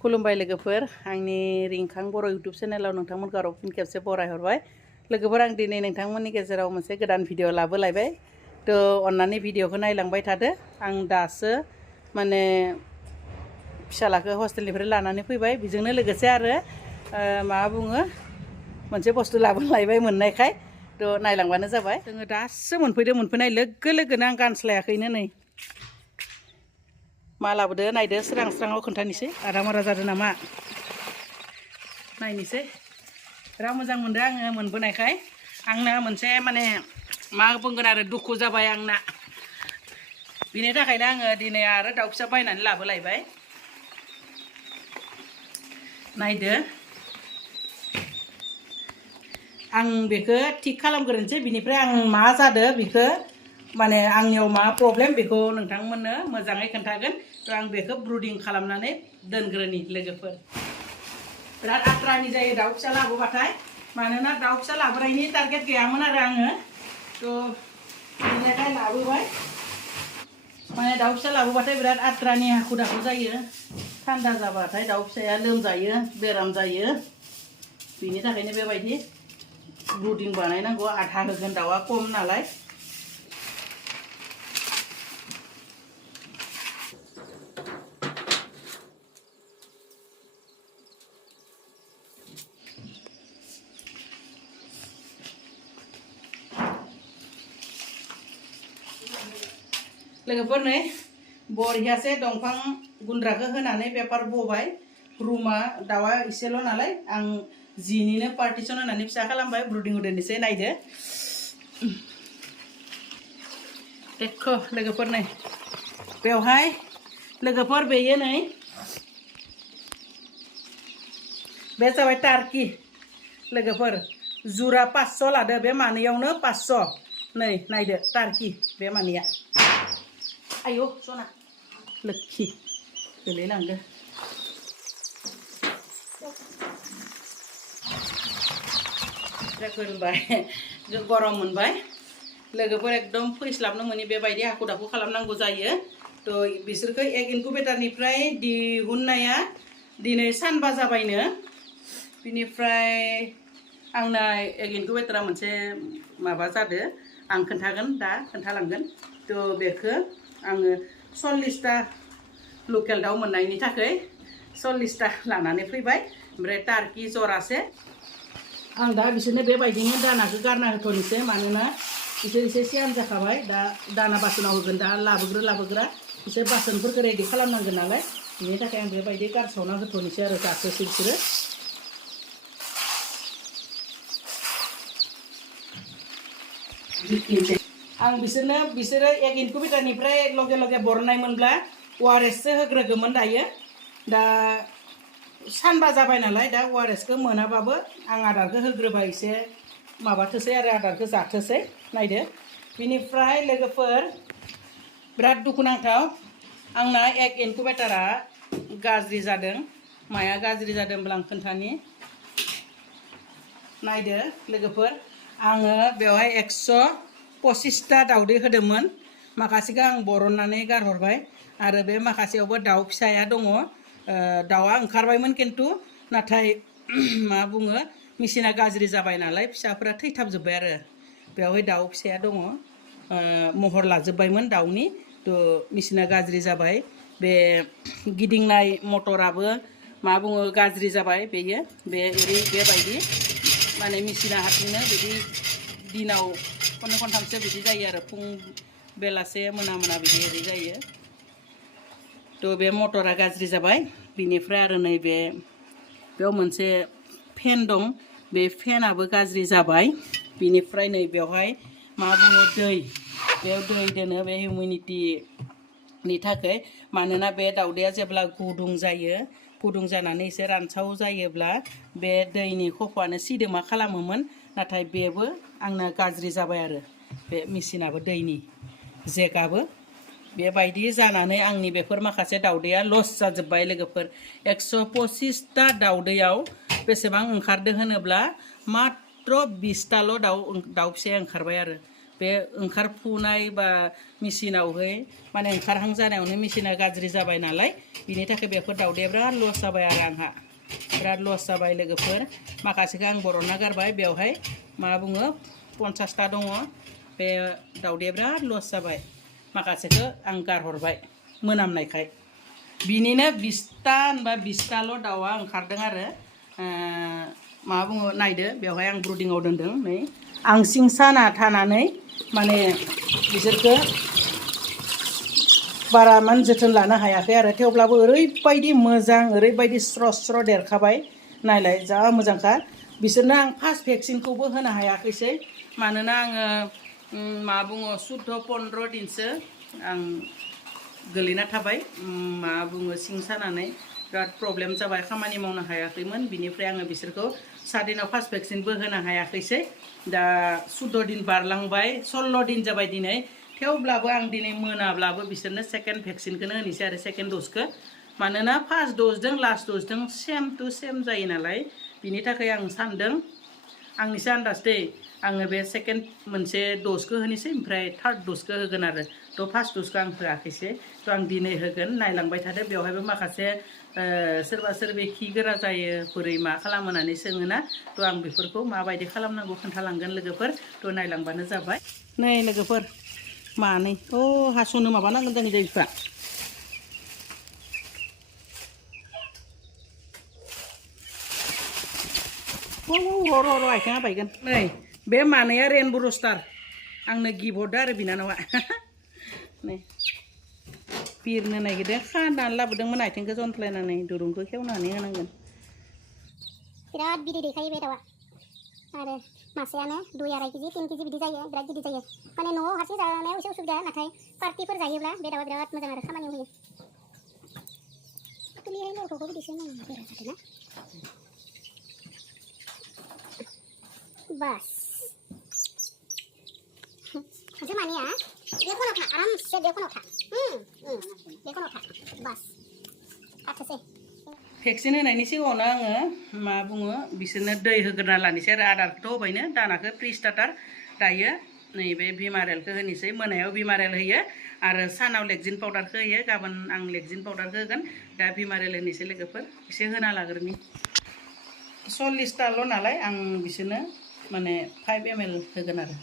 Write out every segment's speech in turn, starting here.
खुलुमबाय लोगोफोर आंनि रिंखां बर' इउट्युब चेनेलाव नोंथांमोनखौ आरो फिन खेबसे बरायहरबाय लोगोफोर आं दिनै नोंथांमोननि गेजेराव मोनसे गोदान भिडिअ लाबोलायबाय तो अन्नानै भिडिअखौ नायलांबाय थादो आं दासो माने फिसालाखौ हस्टेलनिफ्राय लानानै फैबाय बेजोंनो लोगोसे आरो मा बुङो मोनसे बुस्थु लाबोलायबाय मोननायखाय तो नायलांबानो जाबाय जोङो दासो मोनफैनाय लोगो लोगोनो आं गानस्लायाखैनो नै मा लाबोदो नायदो स्रां स्राङाव खोन्थानोसै आरामारा जादों नामा नायनोसै बिराद मोजां मोनदों आङो मोनबोनायखाय आंना मोनसे माने मा बुंगोन आरो दुखु जाबाय आंना बिनि थाखायनो आङो दिनै आरो दाउ फिसा बायनानै लाबोलायबाय नायदो आं बेखौ थिक खालामग्रोनोसै बिनिफ्राय आं मा जादों बेखौ माने आंनियाव मा प्रब्लेम बेखौ नोंथांमोननो मोजाङै खोन्थागोन तो आं बेखौ ब्रुडिं खालामनानै दोनग्रोनि लोगोफोर बिराद आद्रानि जायो दाउ फिसा लाबोबाथाय मानोना दाउ फिसा लाबोनायनि टारगेट गैयामोन आरो आङो तो बेनिखाय लाबोबाय माने दाउ फिसा लाबोबाथाय बिराद आद्रानि हाखु दाखु जायो थान्दा जाबाथाय दाउ फिसाया लोमजायो बेराम जायो बिनि थाखायनो बेबायदि ब्रुडिं बानायनांगौ आधा होगोन दाउआ खम नालाय लोगोफोर नै बरियासे दंफां गुन्द्राखौ होनानै पेपार बबाय रुमा दाउआ इसेल' नालाय आं जिनिनो पार्टिसन होनानै फिसा खालामबाय ब्रुडिं होदोनिसै नायदो देखो लोगोफोर नै बेवहाय लोगोफोर बेयो नै बे जाबाय टार्कि लोगोफोर जुरा 500 लादो बे मानैयावनो 500 नै नायदो टार्कि बे मानैया आयौ सना लोक्षि गोलैलांदो होनबाय गरम मोनबाय लोगोफोर एकदम फैस्लाबनो मोनि बेबायदि हाखु दाखु खालामनांगौ जायो तो बिसोरखौ एक इनकुबेटरनिफ्राय दिहुननाया दिनै सानबा जाबायनो बिनिफ्राय आंना एक इनकुबेटरा मोनसे माबा जादो आं खोन्थागोन दा खोन्थालांगोन तो बेखौ आङो 40टा लकेल दाउ मोननायनि थाखाय 40टा लानानै फैबाय ओमफ्राय टार्कि जरासे आं दा बिसोरनो बेबायदिनो दानाखौ गारना होथ'नोसै मानोना बिसोर एसे सियान जाखाबाय दा दाना बासनाव होगोन दा लाबोग्रा बिसोर बासनफोरखौ रेडि खालामनांगोन नालाय बिनि थाखाय आं बेबायदि गारसावना होथ'नोसै आरो जाथोसै बिसोरो आं बिसोरो एक इनकुबेटरनिफ्राय लगे बरननाय मोनब्ला ORSसो होग्रोगौमोन दायो दा सानबा जाबाय नालाय दा ORSखौ मोनाबाबो आं आदारखौ होग्रोबाय एसे माबाथोसै आरो आदारखौ जाथोसै नायदो बिनिफ्राय लोगोफोर बिराद दुखुनांथाव आंना एक इनकुबेटरा गाज्रि जादों माया गाज्रि जादोंब्ला आं खोन्थानि नायदो लोगोफोर आङो बेवहाय 125टा दाउदै होदोंमोन माखासेखौ आं बरननानै गारहरबाय आरो बे माखासेयावबो दाउ फिसाया दङ दाउआ ओंखारबायमोन खिन्थु नाथाय मा बुङो मेसिना गाज्रि जाबाय नालाय फिसाफोरा थैथाबजोब्बाय आरो बेवहाय दाउ फिसाया दङ महर लाजोब्बायमोन दाउनि तो मेसिना गाज्रि जाबाय बे गिदिंनाय मटराबो मा बुङो गाज्रि जाबाय बेयो बेबायदि माने मेसिना हारसिंनो बिदि दिनाव खननै खनथामसो बिदि जायो आरो फुं बेलासे मोना बिदि ओरै जायो तो बे मटरा गाज्रि जाबाय बिनिफ्राय आरो नैबे बेयाव मोनसे फेन दं बे फेनाबो गाज्रि जाबाय बिनिफ्राय नै बेवहाय मा बुङो बेयाव दै दोनो बे हिउमिडिटिनि थाखाय मानोना बे दाउदैया जेब्ला गुदुं जायो गुदुं जानानै एसे रानसाव जायोब्ला बे दैनि खफ'आनो सिदोमा खालामोमोन नाथाय बेबो आंना गाज्रि जाबाय आरो बे मेसिनाबो दैनि जेकआबो बेबायदि जानानै आंनि बेफोर माखासे दाउदैया लस जाजोब्बाय लोगोफोर 125टा दाउदैयाव बेसेबां ओंखारदों होनोब्ला मात्र 20टाल' दाउ फिसाया ओंखारबाय आरो बे ओंखारफुनाय बा मेचिनावहाय माने ओंखारहां जानायावनो मेचिना गाज्रि जाबाय नालाय बिनि थाखाय बेफोर दाउदैया बिराद लस जाबाय आरो आंहा बिराद लस जाबाय लोगोफोर माखासेखौ आं बरनना गारबाय बेवहाय मा बुङो 50टा दङ बे दाउदैया बिराद लस जाबाय माखासेखौ आं गारहरबाय मोनामनायखाय बिनिनो 20टा बा 20टाल' दाउआ ओंखारदों आरो मा बुङो नायदो बेवहाय आं ब्रुडिंआव दोनदों नै आं सिं साना थानानै माने बिसोरखौ बारा मान जोथोन लानो हायाखै आरो थेवब्लाबो ओरैबायदि मोजां ओरैबायदि स्र' स्र' देरखाबाय नायलाय जा मोजांखा बिसोरनो आं फार्स्ट भेक्सिनखौबो होनो हायाखैसै मानोना आङो मा बुङो 14-15 दिनसो आं गोलैना थाबाय मा बुङो सिं सानानै बिराद प्रब्लेम जाबाय खामानि मावनो हायाखैमोन बिनिफ्राय आङो बिसोरखौ 7 दिनाव फार्स्ट भेक्सिनबो होनो हायाखैसै दा 14 दिन बारलांबाय 16 दिन जाबाय दिनै थेवब्लाबो आं दिनै मोनाब्लाबो बिसोरनो सेकेन्ड भेक्सिनखौनो होनोसै आरो सेकेन्ड द'जखौ मानोना फार्स्ट द'जजों लास्ट द'जजों सेम टु सेम जायो नालाय बिनि थाखाय आं सानदों आंनिसो आन्दाज दै आङो बे सेकेन्ड मोनसे द'जखौ होनोसै ओमफ्राय थार्ड द'जखौ होगोन आरो थ' फार्स्ट द'जखौ आं होआखैसै थ' आं दिनै होगोन नायलांबाय थादो बेवहायबो माखासे सोरबा सोरबि खि गोरा जायो बोरै मा खालामो होननानै सोङोना थ' आं बेफोरखौ माबायदि खालामनांगौ खोन्थालांगोन लोगोफोर थ' नायलांबानो जाबाय नै लोगोफोर मानै हास'नो माबानांगोन जोंनि दैफ्रा र' आथिङा बायगोन नै बे मानैया रेनब' रस्टार आंनो गिफ्ट हरदो आरो बिनानावा नै बिरनो नागिरदों खानानै लाबोदोंमोन आथिंखौ जन्थ्लायनानै दुरुंखौ खेवनानै होनांगोन बिराद बिदै दैखायो बे दाउआ आरो मासेयानो 2-2.5 केजि 3 केजि बिदि जायो बिराद गिदिर जायो माने न'आव हारसिं जानायाव एसे उसुबिदा नाथाय पार्टिफोर जायोब्ला बे दाउआ बिराद मोजां आरो खामानियाव होयो तुलिहाय लरखौबो बिदिसो नाङो गोरा जादों ना बास हाजो मानिया बे खनाव था आरामसे बे खनाव था बे खनाव था बास थाथोसै भेक्सिन होनायनि सिगाङावनो आङो मा बुङो बिसोरनो दै होग्रोना लानोसै आरो आदारखौथ' होबायनो दानाखौ प्रि स्टार्टार दायो नैबे भिमारेलखौ होनोसै मोनायाव भिमारेल होयो आरो सानाव लेक्जिन पाउडारखौ होयो गाबोन आं लेक्जिन पाउडारखौ होगोन दा भिमारेल होनोसै लोगोफोर एसे होना लाग्रोनि 40टाल' नालाय आं बिसोरनो माने 5 ml होगोन आरो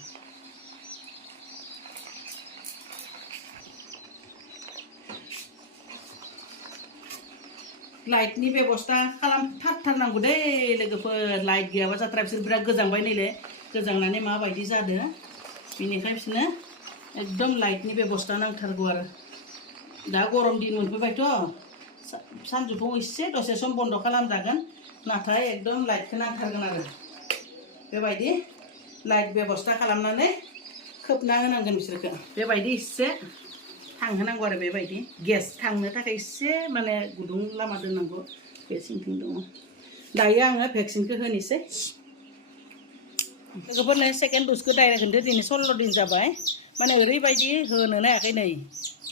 लाइटनि बेबस्था खालामथारनांगौ दै लोगोफोर लाइट गैयाबा जाथ्रा बिसोर बिराद गोजांबाय नैले गोजांनानै माबायदि जादों बिनिखाय बिसोरनो एकदम लाइटनि बेबस्था नांथारगौ आरो दा गरम दिन मोनफैबायथ' सानजौफुआव एसे दसे सम बन्द खालामजागोन नाथाय एकदम लाइटखौ नांथारगोन आरो बेबायदि लाइट बेबस्था खालामनानै खोबना होनांगोन बिसोरखौ बेबायदि एसे थांहोनांगौ आरो बेबायदि गेस थांनो थाखाय एसे माने गुदुं लामा दोननांगौ बे सिंथिं दङ दायो आङो भेक्सिनखौ होनोसै लोगोफोरनो सेकेन्ड द'जखौ डाइरेक्ट होनदो दिनै 16 दिन जाबाय माने ओरैबायदि होनोनो हायाखै नै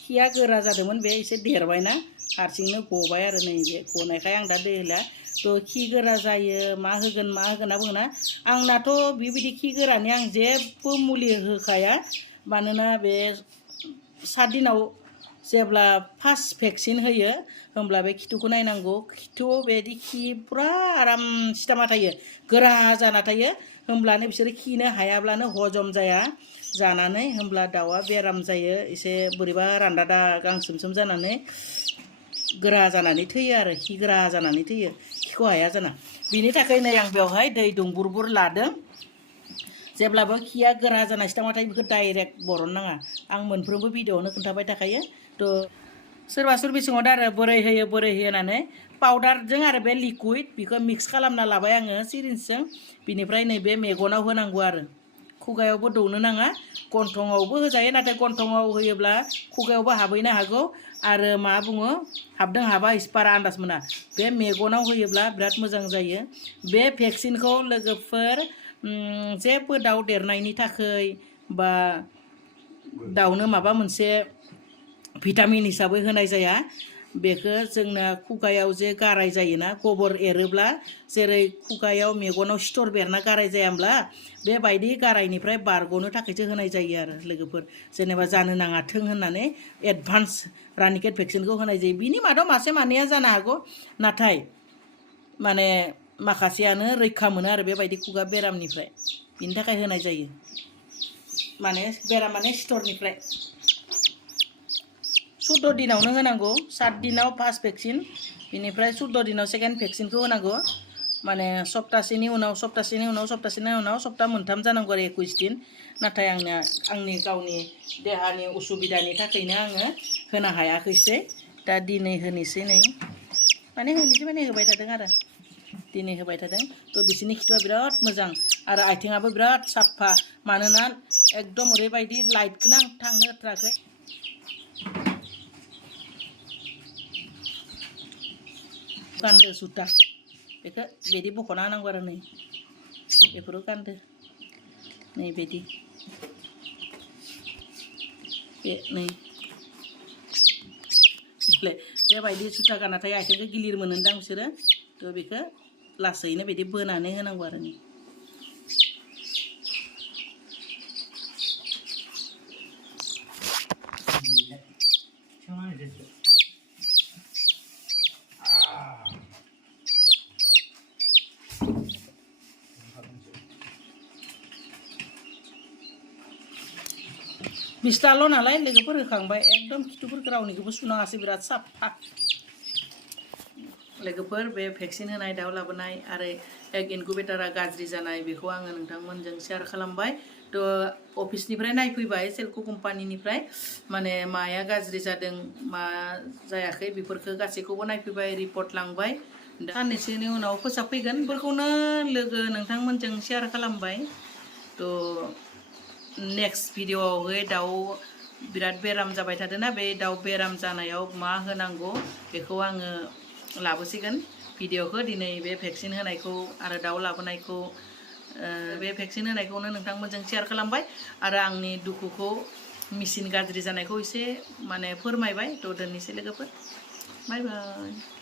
खिया गोरा जादोंमोन बे एसे देरबायना हारसिंनो गबाय आरो नै बे गनायखाय आं दा दै होला थ' खि गोरा जायो मा होगोन होनना बुङोना आंनाथ' बेबायदि खि गोरानि आं जेबो मुलि होखाया मानोना बे 7 दिनाव जेब्ला फार्स्ट भेक्सिन होयो होमब्ला बे खिथुखौ नायनांगौ खिथुआव बेदि खि पुरा आराम सिथामा थायो गोरा जाना थायो होमब्लानो बिसोरो खिनो हायाब्लानो हजम जाया जानानै होमब्ला दाउआ बेराम जायो एसे बोरैबा रानदादा गांसोमसोम जानानै गोरा जानानै थैयो आरो खि गोरा जानानै थैयो खिखौ हाया जाना बिनि थाखाय नै आं बेवहाय दै दुंबुर लादों जेब्लाबो खिया गोरा जानाय सिथामाथाय बेखौ डाइरेक्ट बरननाङा आं मोनफ्रोमबो भिडिअआवनो खोन्थाबाय थाखायो थ' सोरबा सोरबि सोङो आरो बोरै होयो होननानै पाउडारजों आरो बे लिकुइड बेखौ मिक्स खालामना लाबाय आङो सिरिन्जजों बिनिफ्राय नैबे मेगनाव होनांगौ आरो खुगायावबो दौनो नाङा गन्थङावबो होजायो नाथाय गन्थङाव होयोब्ला खुगायावबो हाबहैनो हागौ आरो मा बुङो हाबदों हाबा बारा आन्दाज मोना बे मेगनाव होयोब्ला बिराद मोजां जायो बे भेक्सिनखौ लोगोफोर जेबो दाउ देरनायनि थाखाय बा दाउनो माबा मोनसे भिटामिन हिसाबै होनाय जाया बेखौ जोंना खुगायाव जे गाराय जायोना गबर एरोब्ला जेरै खुगायाव मेगनाव सिथर बेरना गाराय जाया होमब्ला बेबायदि गारायनिफ्राय बारग'नो थाखायसो होनाय जायो आरो लोगोफोर जेनेबा जानो नाङाथों होननानै एडभान्स रानिखेट भेक्सिनखौ होनाय जायो बिनि मादाव मासे मानैया जानो हागौ नाथाय माने माखासेयानो रैखा मोनो आरो बेबायदि खुगा बेरामनिफ्राय बिनि थाखाय होनाय जायो माने बेराम माने सिथरनिफ्राय 14 दिनावनो होनांगौ 7 दिनाव फार्स्ट भेक्सिन बिनिफ्राय 14 दिनाव सेकेन्ड भेक्सिनखौ होनांगौ माने सप्तासेनि उनाव सप्ता मोनथाम जानांगौ आरो 21 दिन नाथाय आंनि गावनि देहानि उसुबिदानि थाखायनो आङो होनो हायाखैसै दा दिनै होनोसै नै माने होबाय थादों आरो दिनै होबाय थादों थ' बिसोरनि खिथुआ बिराद मोजां आरो आथिङाबो बिराद साफा मानोना एकदम ओरैबायदि लाइटखौनो आं थांनो होथाराखै गानदो जुथा बेखौ बिदि बख'ना होनांगौ आरो नै बेफोरखौ गानदो नै बिदि नै बेबायदि जुथा गाननाथाय आथिंखौ गिलिर मोनोदां बिसोरो थ' बेखौ लासैनो बिदि बोनानै होनांगौ आरो नै बिसताल' नालाय लोगोफोर होखांबाय एकदम खिथुफोरखौ रावनिखौबो सुनाङासै बिराद साफा लोगोफोर बे भेक्सिन होनाय दाउ लाबोनाय आरो एग इनकुबेटरा गाज्रि जानाय बेखौ आङो नोंथांमोनजों शेयार खालामबाय थ' अफिसनिफ्राय नायफैबाय सेलक' कम्पानिनिफ्राय माने माया गाज्रि जादों मा जायाखै बेफोरखौ गासैखौबो नायफैबाय रिपर्ट लांबाय साननैसोनि उनाव फोसाबफैगोन बेफोरखौनो लोगो नोंथांमोनजों शेयार खालामबाय थ' नेक्स्ट भिडिअआवहाय दाउ बिराद बेराम जाबाय थादोंना बे दाउ बेराम जानायाव मा होनांगौ बेखौ आङो लाबोसिगोन भिडिअखौ दिनै बे भेक्सिन होनायखौ आरो दाउ लाबोनायखौ बे भेक्सिन होनायखौनो नोंथांमोनजों शेयार खालामबाय आरो आंनि दुखुखौ मेचिन गाज्रि जानायखौ एसे माने फोरमायबाय थ' दोननोसै लोगोफोर बाय बाय